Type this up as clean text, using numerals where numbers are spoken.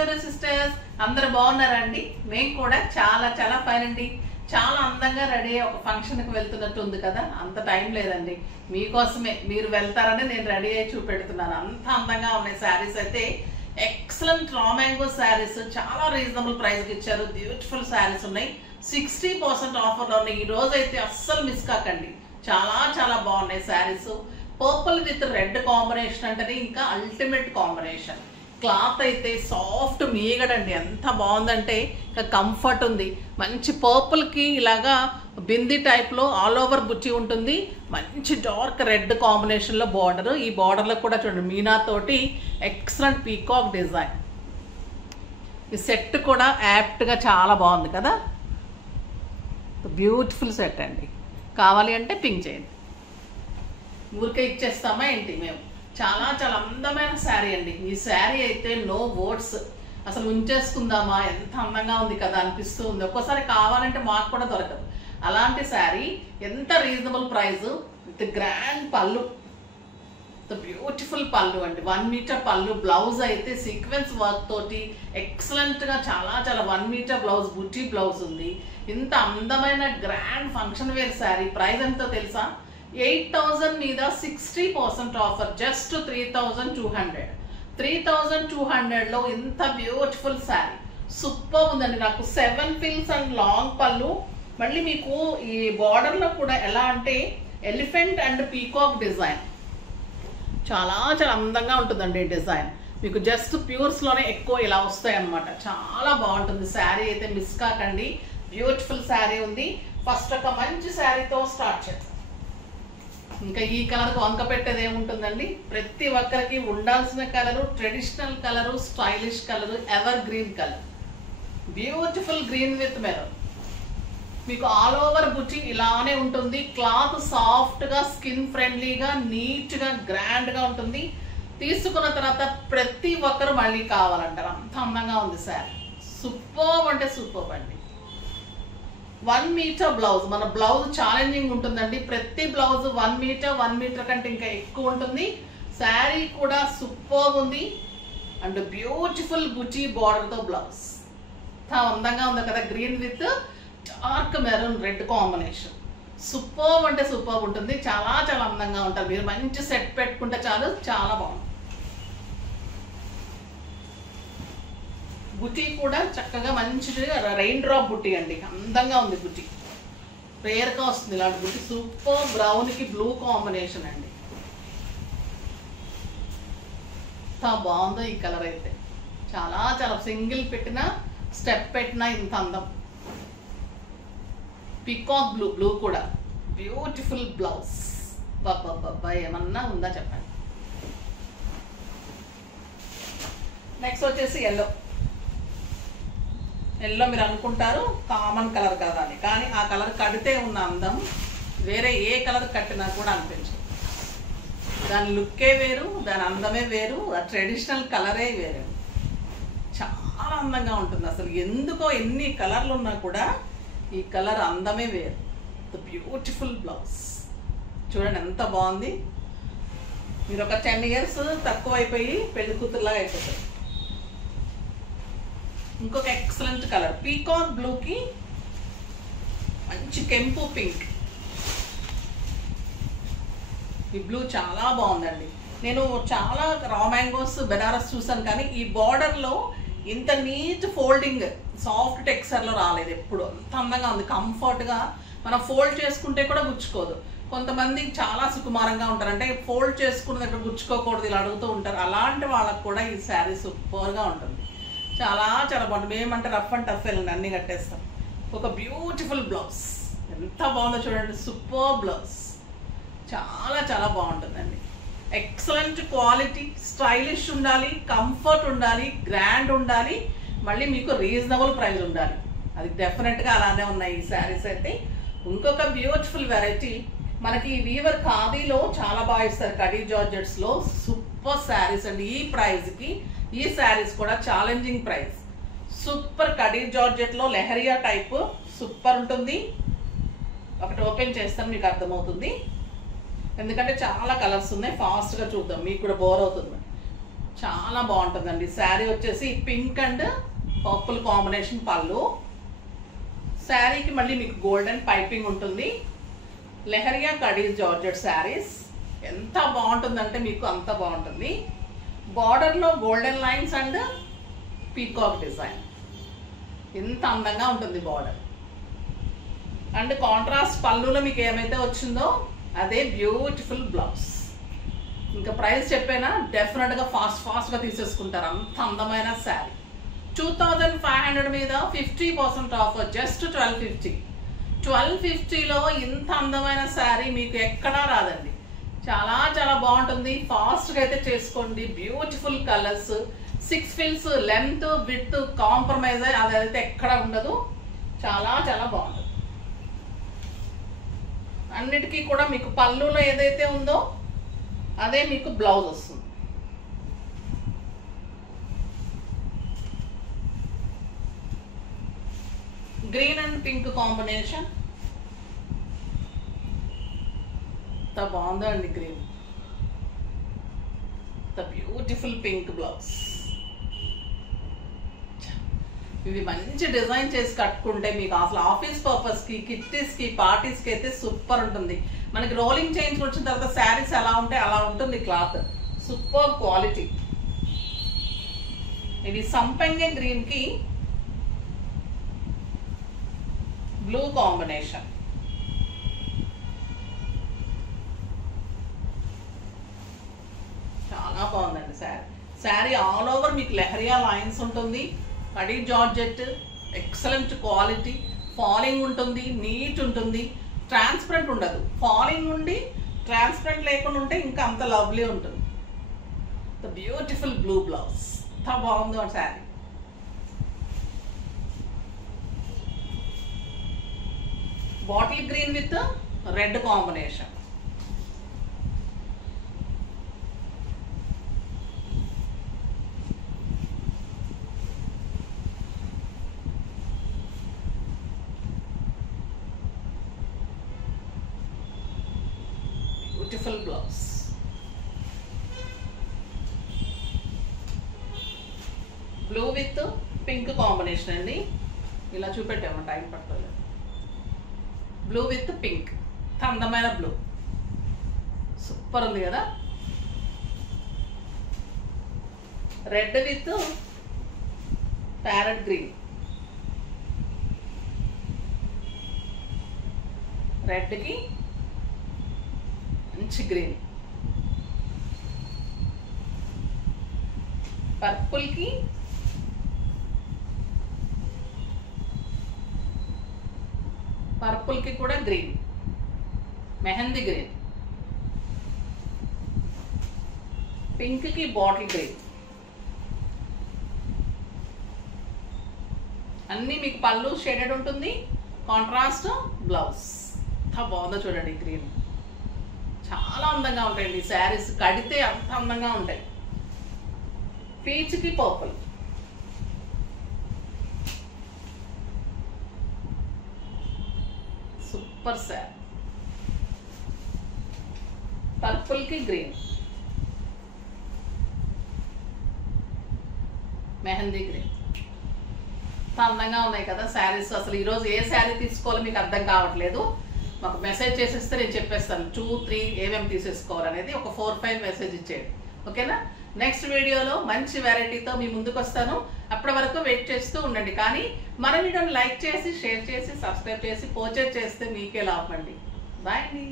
Jewellery sisters అందరూ బాగున్నారండి. మేము కూడా చాలా చాలా ఫైన్ అండి. చాలా అందంగా రెడీ అయ్యి ఒక ఫంక్షన్కి వెళ్తున్నట్టు ఉంది కదా, అంత టైం లేదండి. మీకోసమే మీరు వెళ్తారని నేను రెడీ అయ్యి చూపెడుతున్నాను. అంత అందంగా ఉన్నాయి శారీస్ అయితే. ఎక్సలెంట్ రా మ్యాంగో శారీస్ చాలా రీజనబుల్ ప్రైస్కి ఇచ్చారు. బ్యూటిఫుల్ శారీస్ ఉన్నాయి. 60% ఆఫర్లో ఉన్నాయి. ఈ రోజు అయితే అస్సలు మిస్ కాకండి. చాలా చాలా బాగున్నాయి saris. Purple with red combination అంటే ఇంకా అల్టిమేట్ కాంబినేషన్. క్లాత్ అయితే సాఫ్ట్ మీగడండి, ఎంత బాగుందంటే ఇంకా కంఫర్ట్ ఉంది. మంచి పర్పుల్కి ఇలాగా బింది టైప్లో ఆల్ ఓవర్ బుచ్చి ఉంటుంది. మంచి డార్క్ రెడ్ కాంబినేషన్లో బార్డర్. ఈ బార్డర్లో కూడా చూడండి మీనా తోటి ఎక్సలెంట్ పీకాక్ డిజైన్. ఈ సెట్ కూడా యాప్ట్గా చాలా బాగుంది కదా. బ్యూటిఫుల్ సెట్ అండి. కావాలి అంటే పింక్ చేయండి, ఊరికే ఇచ్చేస్తామా ఏంటి మేము. చాలా చాలా అందమైన శారీ అండి. ఈ శారీ అయితే నో వర్డ్స్, అసలు ఉంచేసుకుందామా, ఎంత అందంగా ఉంది కదా అనిపిస్తూ ఉంది. ఒక్కోసారి కావాలంటే మాకు కూడా దొరకదు అలాంటి శారీ. ఎంత రీజనబుల్ ప్రైస్ విత్ గ్రాండ్ పళ్ళు, బ్యూటిఫుల్ పళ్ళు అండి. 1 మీటర్ పళ్ళు. బ్లౌజ్ అయితే సీక్వెన్స్ వర్క్ తోటి ఎక్సలెంట్ గా చాలా చాలా 1 మీటర్ బ్లౌజ్, బుట్టి బ్లౌజ్ ఉంది. ఇంత అందమైన grand function wear sari. Price ఎంతో తెలుసా? 8,000 మీద 60% ఆఫర్. జస్ట్ 3,200. 3,200 లో ఇంత బ్యూటిఫుల్ శారీ. సూపర్ ఉందండి. నాకు 7 పిల్స్ అండ్ లాంగ్ పళ్ళు. మళ్ళీ మీకు ఈ బార్డర్ లో కూడా ఎలా అంటే ఎలిఫెంట్ అండ్ పీకాక్ డిజైన్. చాలా చాలా అందంగా ఉంటుందండి ఈ డిజైన్. మీకు జస్ట్ ప్యూర్స్ లోనే ఎక్కువ ఇలా వస్తాయి అన్నమాట. చాలా బాగుంటుంది శారీ అయితే, మిస్ కాకండి. బ్యూటిఫుల్ శారీ ఉంది. ఫస్ట్ ఒక మంచి శారీతో స్టార్ట్ చేద్దాం. ఇంకా ఈ కలర్ వంక పెట్టేది ఏముంటుందండి, ప్రతి ఒక్కరికి ఉండాల్సిన colour, traditional colour, stylish colour, ever green colour. Beautiful green with maroon. మీకు ఆల్ ఓవర్ బుచ్చి ఇలానే ఉంటుంది. క్లాత్ సాఫ్ట్ గా, స్కిన్ ఫ్రెండ్లీగా, నీట్ గా, గ్రాండ్ గా ఉంటుంది. తీసుకున్న తర్వాత ప్రతి ఒక్కరు మళ్ళీ కావాలంటారు, అంత అందంగా ఉంది శారీ. సూపర్ అంటే సూపర్ అండి. 1 మీటర్ బ్లౌజ్. మన బ్లౌజ్ ఛాలెంజింగ్ ఉంటుందండి. ప్రతి బ్లౌజ్ 1 మీటర్, 1 మీటర్ కంటే ఇంకా ఎక్కువ ఉంటుంది. శారీ కూడా సూపర్ ఉంది అండ్ బ్యూటిఫుల్ బుటీ బార్డర్ తో బ్లౌజ్. అందంగా ఉంది కదా. Green with dark maroon red combination. Super అంటే సూపర్ ఉంటుంది. చాలా చాలా అందంగా ఉంటారు. మీరు మంచి సెట్ పెట్టుకుంటే చాలు, చాలా బాగుంటుంది. బుటీ కూడా చక్కగా మంచి రెయిన్ డ్రాప్ బుటీ అండి. అందంగా ఉంది బుటీ. రేర్గా వస్తుంది ఇలాంటి బుటీ. సూపర్ బ్రౌన్ కి బ్లూ కాంబినేషన్ అండి. ఎంత బాగుందో ఈ కలర్ అయితే. చాలా చాలా సింగిల్ పెట్టినా, స్టెప్ పెట్టినా ఇంత అందం. పీకాక్ బ్లూ, బ్లూ కూడా బ్యూటిఫుల్ బ్లౌజ్. బాబా ఏమన్నా ఉందా చెప్పండి. నెక్స్ట్ వచ్చేసి ఎల్లో. ఎల్లో మీరు అనుకుంటారు కామన్ కలర్ కదా అని, కానీ ఆ కలర్ కడితే ఉన్న అందం వేరే ఏ కలర్ కట్టినా కూడా అనిపించదు. దాని లుక్కే వేరు, దాని అందమే వేరు, ఆ ట్రెడిషనల్ కలరే వేరు. చాలా అందంగా ఉంటుంది అసలు. ఎందుకో ఎన్ని కలర్లు ఉన్నా కూడా ఈ కలర్ అందమే వేరు. ద బ్యూటిఫుల్ బ్లౌజ్ చూడండి ఎంత బాగుంది. మీరు ఒక 10 years తక్కువ అయిపోయి పెళ్లి కూతురులాగా అయిపోతారు. ఇంకొక ఎక్సలెంట్ కలర్ పీకాక్ బ్లూకి మంచి కెంపు పింక్. ఈ బ్లూ చాలా బాగుందండి. నేను చాలా రా మ్యాంగోస్ బెనారస్ చూసాను, కానీ ఈ బార్డర్లో ఇంత నీట్ ఫోల్డింగ్ సాఫ్ట్ టెక్స్చర్లో రాలేదు ఎప్పుడు. అంత అందంగా ఉంది. కంఫర్ట్గా మనం ఫోల్డ్ చేసుకుంటే కూడా గుచ్చుకోదు. కొంతమంది చాలా సుకుమారంగా ఉంటారు, అంటే ఫోల్డ్ చేసుకున్న దగ్గర గుచ్చుకోకూడదు ఇలా అడుగుతూ ఉంటారు. అలాంటి వాళ్ళకు కూడా ఈ శారీ సూపర్గా ఉంటుంది. చాలా చాలా బాగుంటుంది. ఏమంటే రఫ్ అండ్ టఫ్ వెళ్ళండి, అన్ని కట్టేస్తాం. ఒక బ్యూటిఫుల్ బ్లౌజ్ ఎంత బాగుందో చూడండి. Super blouse. చాలా చాలా బాగుంటుందండి. Excellent quality. స్టైలిష్ ఉండాలి, కంఫర్ట్ ఉండాలి, గ్రాండ్ ఉండాలి, మళ్ళీ మీకు రీజనబుల్ ప్రైస్ ఉండాలి. అది డెఫినెట్గా అలానే ఉన్నాయి ఈ శారీస్ అయితే. ఇంకొక బ్యూటిఫుల్ వెరైటీ మనకి వీవర్ ఖాదీలో చాలా బాగా ఇస్తారు. కడీ జార్జెట్స్లో సూపర్ శారీస్ అండి. ఈ ప్రైస్కి ఈ శారీస్ కూడా ఛాలెంజింగ్ ప్రైస్. సూపర్ కడీ జార్జెట్లో లెహరియా టైప్ సూపర్ ఉంటుంది. ఒకటి ఓపెన్ చేస్తాను మీకు అర్థమవుతుంది, ఎందుకంటే చాలా కలర్స్ ఉన్నాయి. ఫాస్ట్గా చూద్దాం, మీకు కూడా బోర్ అవుతుంది. చాలా బాగుంటుందండి. శారీ వచ్చేసి పింక్ అండ్ పర్పుల్ కాంబినేషన్ పళ్ళు. శారీకి మళ్ళీ మీకు గోల్డెన్ పైపింగ్ ఉంటుంది. లెహరియా కడీస్ జార్జెట్ శారీస్ ఎంత బాగుంటుందంటే మీకు అంత బాగుంటుంది. బార్డర్లో golden lines and peacock design ఎంత అందంగా ఉంటుంది బార్డర్. అండ్ కాంట్రాస్ట్ పళ్ళులో మీకు ఏమైతే వచ్చిందో అదే బ్యూటిఫుల్ బ్లౌజ్. ఇంకా ప్రైస్ చెప్పేనా, డెఫినెట్గా ఫాస్ట్గా తీసేసుకుంటారు, అంత అందమైన శారీ. 2500 మీద 50% ఆఫర్, జస్ట్ 1250. 1250లో ఇంత అందమైన శారీ మీకు ఎక్కడా రాదండి. చాలా చాలా బాగుంటుంది. ఫాస్ట్గా అయితే చేసుకోండి. Beautiful colours, 6 fills, length width compromise అదైతే ఎక్కడ ఉండదు. చాలా చాలా బాగుంటుంది. అన్నిటికీ కూడా మీకు పళ్ళులో ఏదైతే ఉందో అదే మీకు బ్లౌజ్ వస్తుంది. గ్రీన్ అండ్ పింక్ కాంబినేషన్ ఎంత బాగుందో అండి. Green, the beautiful pink blouse. ఇవి మంచి డిజైన్ చేసి కట్టుకుంటే మీకు అసలు ఆఫీస్ పర్పస్కి, కిట్టీస్కి, పార్టీస్కి అయితే సూపర్ ఉంటుంది. మనకి రోలింగ్ చేయించుకు వచ్చిన తర్వాత శారీస్ ఎలా ఉంటాయి అలా ఉంటుంది క్లాత్. Super quality. ఇది సంపెంగ గ్రీన్కి బ్లూ కాంబినేషన్. చాలా బాగుందండి శారీ. శారీ ఆల్ ఓవర్ మీకు లెహరియా లైన్స్ ఉంటుంది. Khadi georgette, excellent quality. Falling ఉంటుంది, నీట్ ఉంటుంది, ట్రాన్స్పరెంట్ ఉండదు. ఫాలింగ్ ఉండి ట్రాన్స్పరెంట్ లేకుండా ఉంటే ఇంకా అంత లవ్లీ ఉంటుంది. ద బ్యూటిఫుల్ బ్లూ బ్లౌజ్ ఎంత బాగుందో sari. Bottle green with red combination. Beautiful blouse. Blue with pink combination అండి. ఇలా చూపెట్టాము, టైం పడుతుంది. బ్లూ విత్ పింక్, అందమైన బ్లూ, సూపర్ ఉంది కదా. Red with parrot green. రెడ్కి మంచి గ్రీన్. పర్పుల్కి కూడా గ్రీన్, మెహందీ గ్రీన్. పింక్కి బాటిల్ గ్రీన్. అన్నీ మీకు పళ్ళు షేడెడ్ ఉంటుంది. Contrast blouse. ఎంత బాగుందో చూడండి. గ్రీన్ చాలా అందంగా ఉంటాయండి శారీస్, కడితే అంత అందంగా ఉంటాయి. పీచ్కి పర్పుల్. సూపర్ శారీ. పర్పుల్కి గ్రీన్, మెహందీ గ్రీన్. అందంగా ఉన్నాయి కదా శారీస్. అసలు ఈరోజు ఏ శారీ తీసుకోవాలో మీకు అర్థం కావట్లేదు. మాకు మెసేజ్ చేసేస్తే నేను చెప్పేస్తాను 2, 3 ఏమేమి తీసేసుకోవాలనేది. ఒక 4, 5 మెసేజ్ ఇచ్చేయండి, ఓకేనా. నెక్స్ట్ వీడియోలో మంచి వెరైటీతో మీ ముందుకు వస్తాను. అప్పటి వరకు వెయిట్ చేస్తూ ఉండండి. కానీ మన వీడియోని లైక్ చేసి, షేర్ చేసి, సబ్స్క్రైబ్ చేసి, పర్చేజ్ చేస్తే మీకే లాభం అండి. బాయ్ అండి.